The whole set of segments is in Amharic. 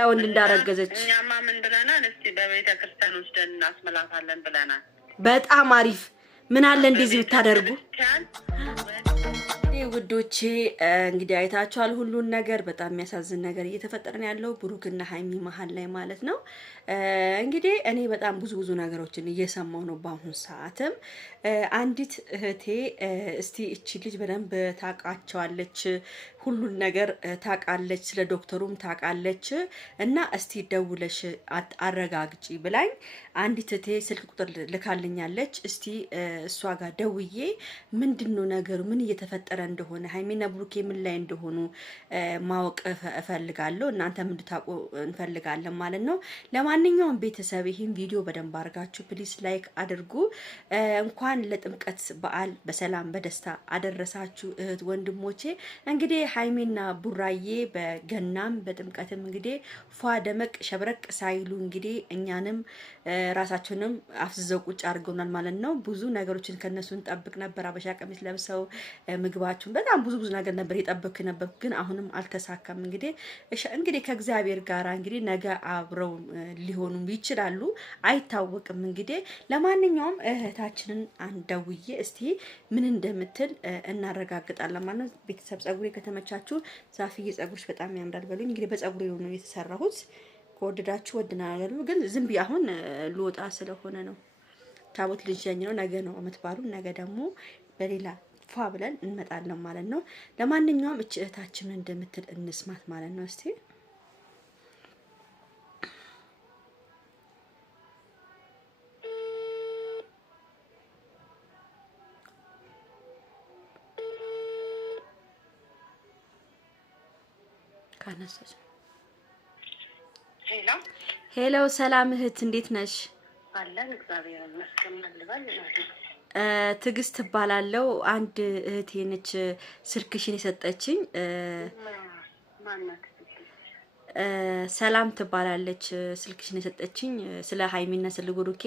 ለወንድ እንዳረገዘች እኛማ ምን ብለናል? እስቲ በቤተ ክርስቲያን ወስደን እናስመላታለን ብለናል። በጣም አሪፍ ምን አለ እንደዚህ ብታደርጉ ውዶቼ እንግዲህ አይታችኋል ሁሉን ነገር በጣም የሚያሳዝን ነገር እየተፈጠረ ነው ያለው ብሩክና ሃይሚ መሀል ላይ ማለት ነው እንግዲህ እኔ በጣም ብዙ ነገሮችን እየሰማሁ ነው በአሁን ሰዓትም አንዲት እህቴ እስቲ እቺ ልጅ በደንብ ታቃቸዋለች ሁሉን ነገር ታቃለች ስለ ዶክተሩም ታቃለች እና እስቲ ደውለሽ አረጋግጪ ብላኝ አንዲት እህቴ ስልክ ቁጥር ልካልኛለች እስቲ እሷ ጋር ደውዬ ምንድነው ነገሩ ምን እየተፈጠረ እንደሆነ ሃይሚና ብሩኬ ምን ላይ እንደሆኑ ማወቅ እፈልጋለሁ እናንተም እንድታውቁ እንፈልጋለን ማለት ነው ለማንኛውም ቤተሰብ ይሄን ቪዲዮ በደንብ አድርጋችሁ ፕሊስ ላይክ አድርጉ እንኳን ለጥምቀት በዓል በሰላም በደስታ አደረሳችሁ እህት ወንድሞቼ እንግዲህ ሃይሚና ቡራዬ በገናም በጥምቀትም እንግዲህ ፏ ደመቅ ሸብረቅ ሳይሉ እንግዲህ እኛንም ራሳቸውንም አፍዝዘው ቁጭ አድርገውናል ማለት ነው ብዙ ነገሮችን ከነሱ እንጠብቅ ነበር አበሻ ቀሚስ ለብሰው ምግባቸውን በጣም ብዙ ነገር ነበር የጠበኩ ነበር ግን አሁንም አልተሳካም እንግዲህ ከእግዚአብሔር ጋር እንግዲህ ነገ አብረው ሊሆኑ ይችላሉ አይታወቅም እንግዲህ ለማንኛውም እህታችንን አንደውዬ እስቲ ምን እንደምትል እናረጋግጣለን ማለት ነው ቤተሰብ ጸጉሬ ከተመቻችሁ ዛፍዬ ጸጉርሽ በጣም ያምራል በሉኝ እንግዲህ በጸጉሬ ነው የተሰራሁት ከወደዳችሁ ወድናለሁ ግን ዝም ብዬ አሁን ልወጣ ስለሆነ ነው ታቦት ልጅኝ ነው ነገ ነው አመትባሉ ነገ ደግሞ በሌላ ፏ ብለን እንመጣለን ማለት ነው ለማንኛውም እቺ እህታችን እንደምትል እንስማት ማለት ነው እስቲ ካነሰች ሄሎ ሰላም እህት እንዴት ነሽ አለን እግዚአብሔር ይመስገን ልባል ትግስት ባላለው አንድ እህቴ ነች ስልክሽን የሰጠችኝ ማናት ሰላም ትባላለች ስልክሽን የሰጠችኝ ስለ ሃይሚና ስለ ብሩኬ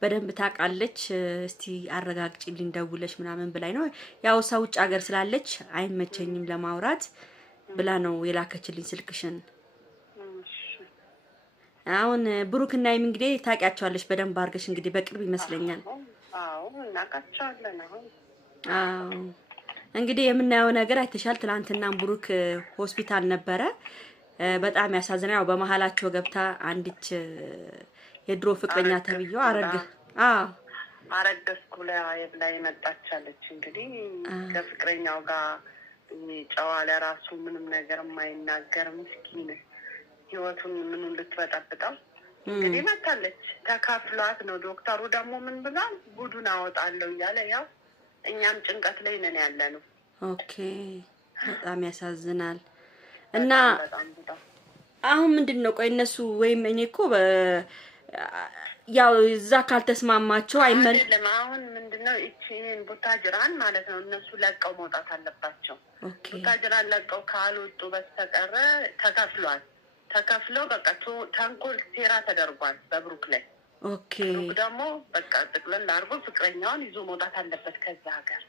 በደንብ ታቃለች እስቲ አረጋግጪልኝ ደውለሽ ምናምን ብላይ ነው ያው ሰው ውጭ ሀገር ስላለች አይመቸኝም ለማውራት ብላ ነው የላከችልኝ ስልክሽን አሁን ብሩክና ሃይሚ እንግዲህ ታቂያቸዋለሽ በደንብ አርገሽ እንግዲህ በቅርብ ይመስለኛል አዎ እናቃቻለን አሁን እንግዲህ የምናየው ነገር አይተሻል ትላንትና ብሩክ ሆስፒታል ነበረ በጣም ያሳዝናል ያው በመሃላቸው ገብታ አንዲች የድሮ ፍቅረኛ ተብየው አረገዝኩ ላይ መጣቻለች እንግዲህ ከፍቅረኛው ጋር ጨዋ ለራሱ ምንም ነገር የማይናገር ምስኪን ህይወቱን ምኑን ልትበጠብጠው እንግዲህ መጣለች ተካፍሏት ነው ዶክተሩ ደግሞ ምን ብሏል ጉዱን አወጣለሁ እያለ ያው እኛም ጭንቀት ላይ ነን ያለነው ኦኬ በጣም ያሳዝናል እና አሁን ምንድነው ቆይ እነሱ ወይም እኔኮ ያው እዛ ካልተስማማቸው አይመልም አሁን ምንድነው እቺን ቡታጅራን ማለት ነው እነሱ ለቀው መውጣት አለባቸው ቡታጅራን ለቀው ካልወጡ በስተቀር ተከፍለው በቃ ተንኮል ሴራ ተደርጓል በብሩክ ላይ ኦኬ ደግሞ በቃ ጥቅልል አድርጎ ፍቅረኛውን ይዞ መውጣት አለበት ከዛ ሀገር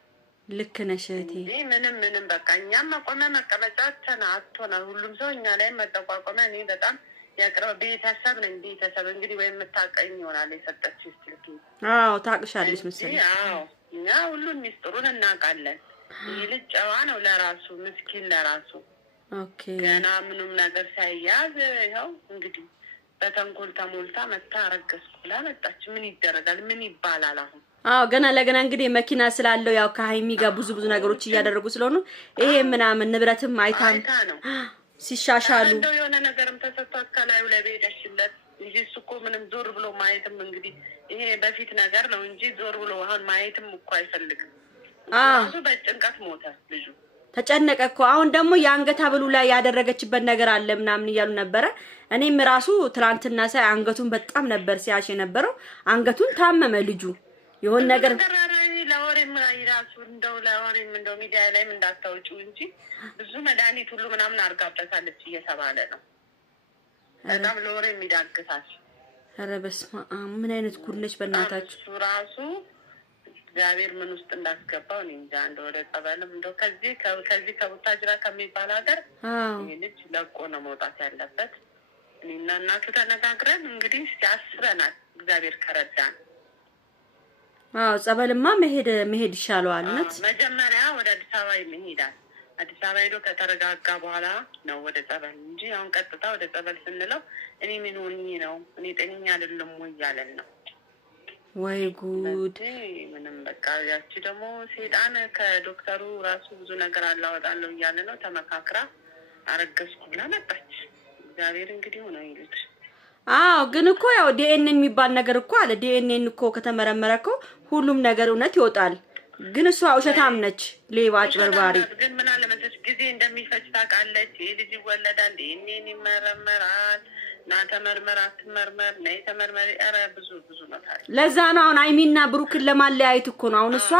ልክ ነሽ እህቴ ምንም በቃ እኛም መቀመጫችን አጥቶና ሁሉም ሰው እኛ ላይ መጠቋቋመ እኔ በጣም ያቀረበ ቤተሰብ ነኝ ቤተሰብ እንግዲህ ወይ የምታቀኝ ይሆናል የሰጠችው ስልክ አዎ ታቅሻለሽ መሰለኝ አዎ እኛ ሁሉን ሚስጥሩን እናውቃለን ይሄ ልጅ ጨዋ ነው ለራሱ ምስኪን ለራሱ ኦኬ ገና ምንም ነገር ሳይያዝ ይኸው እንግዲህ በተንኮል ተሞልታ መታ አረገዝኩ ብላ መጣች ምን ይደረጋል ምን ይባላል አሁን አዎ ገና ለገና እንግዲህ መኪና ስላለው ያው ከሃይሚ ጋር ብዙ ነገሮች እያደረጉ ስለሆነ ይሄ ምናምን ንብረትም አይታም ሲሻሻሉ እንደው የሆነ ነገርም ተሰጥቷት ከላዩ ላይ በሄደሽለት እንጂ እኮ ምንም ዞር ብሎ ማየትም እንግዲህ ይሄ በፊት ነገር ነው እንጂ ዞር ብሎ አሁን ማየትም እኮ አይፈልግም እሱ በጭንቀት ሞተ ልጁ ተጨነቀ እኮ አሁን ደግሞ የአንገት ሐብሉ ላይ ያደረገችበት ነገር አለ ምናምን እያሉ ነበር እኔም ራሱ ትላንትና ሳይ አንገቱን በጣም ነበር ሲያሽ የነበረው አንገቱን ታመመ ልጁ የሆነ ነገር ለወሬም ራሱ እንደው ሚዲያ ላይም እንዳታውጪው እንጂ ብዙ መድኃኒት ሁሉ ምናምን አርጋበታለች እየተባለ ነው በጣም ለወሬ የሚዳግታል ኧረ በስመ አብ ምን አይነት ጉድ ነች በእናታችሁ እሱ ራሱ እግዚአብሔር ምን ውስጥ እንዳስገባው እኔ እንጃ እንደው ወደ ጸበልም እንደው ከዚህ ከቡታጅራ ከሚባል ሀገር ይሄ ልጅ ለቆ ነው መውጣት ያለበት እና እናቱ ተነጋግረን እንግዲህ ሲያስበናል እግዚአብሔር ከረዳን። አዎ ጸበልማ መሄድ ይሻለዋል። እውነት መጀመሪያ ወደ አዲስ አበባ ይሄዳል። አዲስ አበባ ሄዶ ከተረጋጋ በኋላ ነው ወደ ጸበል እንጂ አሁን ቀጥታ ወደ ጸበል ስንለው እኔ ምን ሆኜ ነው እኔ ጤነኛ አይደለም ወይ እያለን ነው። ወይ ጉድ! ምንም በቃ ያቺ ደግሞ ሴጣን ከዶክተሩ ራሱ ብዙ ነገር አላወጣለሁ እያለ ነው። ተመካክራ አረገዝኩ ብላ መጣች። እግዚአብሔር እንግዲህ ሆነ ይሉት። አዎ ግን እኮ ያው ዲኤንኤ የሚባል ነገር እኮ አለ። ዲኤንኤ እኮ ከተመረመረ እኮ ሁሉም ነገር እውነት ይወጣል። ግን እሷ ውሸታም ነች፣ ሌባ፣ አጭበርባሪ። ግን ምን አለ መሰለሽ ጊዜ እንደሚፈጅ ታውቃለች። ይሄ ልጅ ይወለዳል፣ ዲኤንኤ ይመረመራል፣ ና ተመርመር አትመርመር፣ ነይ ተመርመሪ። ኧረ ብዙ ነው ታዲያ። ለዛ ነው አሁን አይሚና ብሩክን ለማለያየት እኮ ነው። አሁን እሷ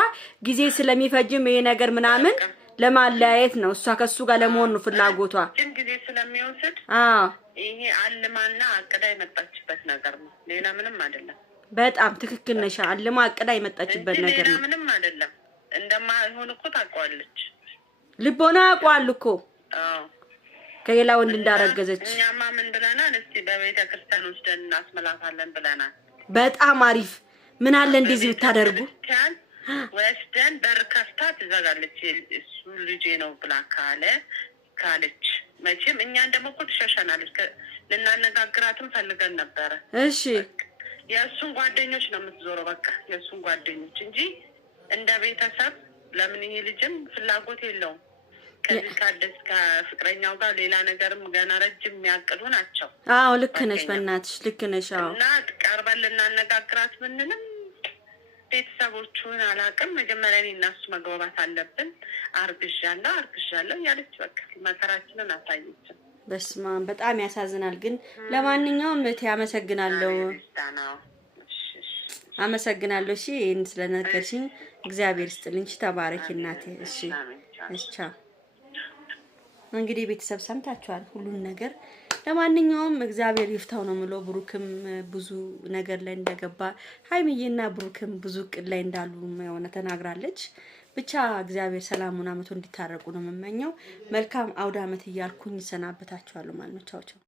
ጊዜ ስለሚፈጅም ይሄ ነገር ምናምን ለማለያየት ነው። እሷ ከሱ ጋር ለመሆን ነው ፍላጎቷ። ግን ጊዜ ስለሚወስድ ይሄ አልማና አቅዳ የመጣችበት ነገር ነው። ሌላ ምንም አይደለም። በጣም ትክክል ነሽ። አልማ አቅዳ የመጣችበት ነገር ነው። ሌላ ምንም አይደለም። እንደማይሆን እኮ ታውቀዋለች። ልቦና ያውቀዋል እኮ ከሌላ ወንድ እንዳረገዘች። እኛማ ምን ብለናል? እስቲ በቤተ ክርስቲያን ወስደን እናስመላታለን ብለናል። በጣም አሪፍ። ምን አለ እንደዚህ ብታደርጉ። ወስደን በር ከፍታ ትዘጋለች። እሱ ልጄ ነው ብላ ካለች መቼም እኛን ደግሞ እኮ ትሸሸናለች። ልናነጋግራትም ፈልገን ነበረ። እሺ የእሱን ጓደኞች ነው የምትዞረው። በቃ የእሱን ጓደኞች እንጂ እንደ ቤተሰብ ለምን? ይሄ ልጅም ፍላጎት የለውም ከዚህ ካደስ ከፍቅረኛው ጋር ሌላ ነገርም ገና ረጅም የሚያቅዱ ናቸው። አዎ ልክ ነሽ፣ በእናትሽ ልክ ነሽ። አዎ እና ቀርበን ልናነጋግራት ብንልም ቤተሰቦቹን አላውቅም። መጀመሪያ እኔ እና እሱ መግባባት አለብን። አርግዣለሁ ያለች በቃ መከራችንን አሳየችን። በስመ አብ በጣም ያሳዝናል። ግን ለማንኛውም እህቴ አመሰግናለሁ። እሺ ይሄን ስለነገርሽኝ እግዚአብሔር ይስጥልኝ። ተባረኪ እናቴ። እሺ ቻው። እንግዲህ ቤተሰብ ሰምታችኋል ሁሉን ነገር። ለማንኛውም እግዚአብሔር ይፍታው ነው የምለው። ብሩክም ብዙ ነገር ላይ እንደገባ ሃይሚዬና ብሩክም ብዙ ቅል ላይ እንዳሉ የሆነ ተናግራለች። ብቻ እግዚአብሔር ሰላሙን አመቶ እንዲታረቁ ነው የምመኘው። መልካም አውደ አመት እያልኩኝ ሰናበታችኋለሁ ማለት ነው። ቻው ቻው።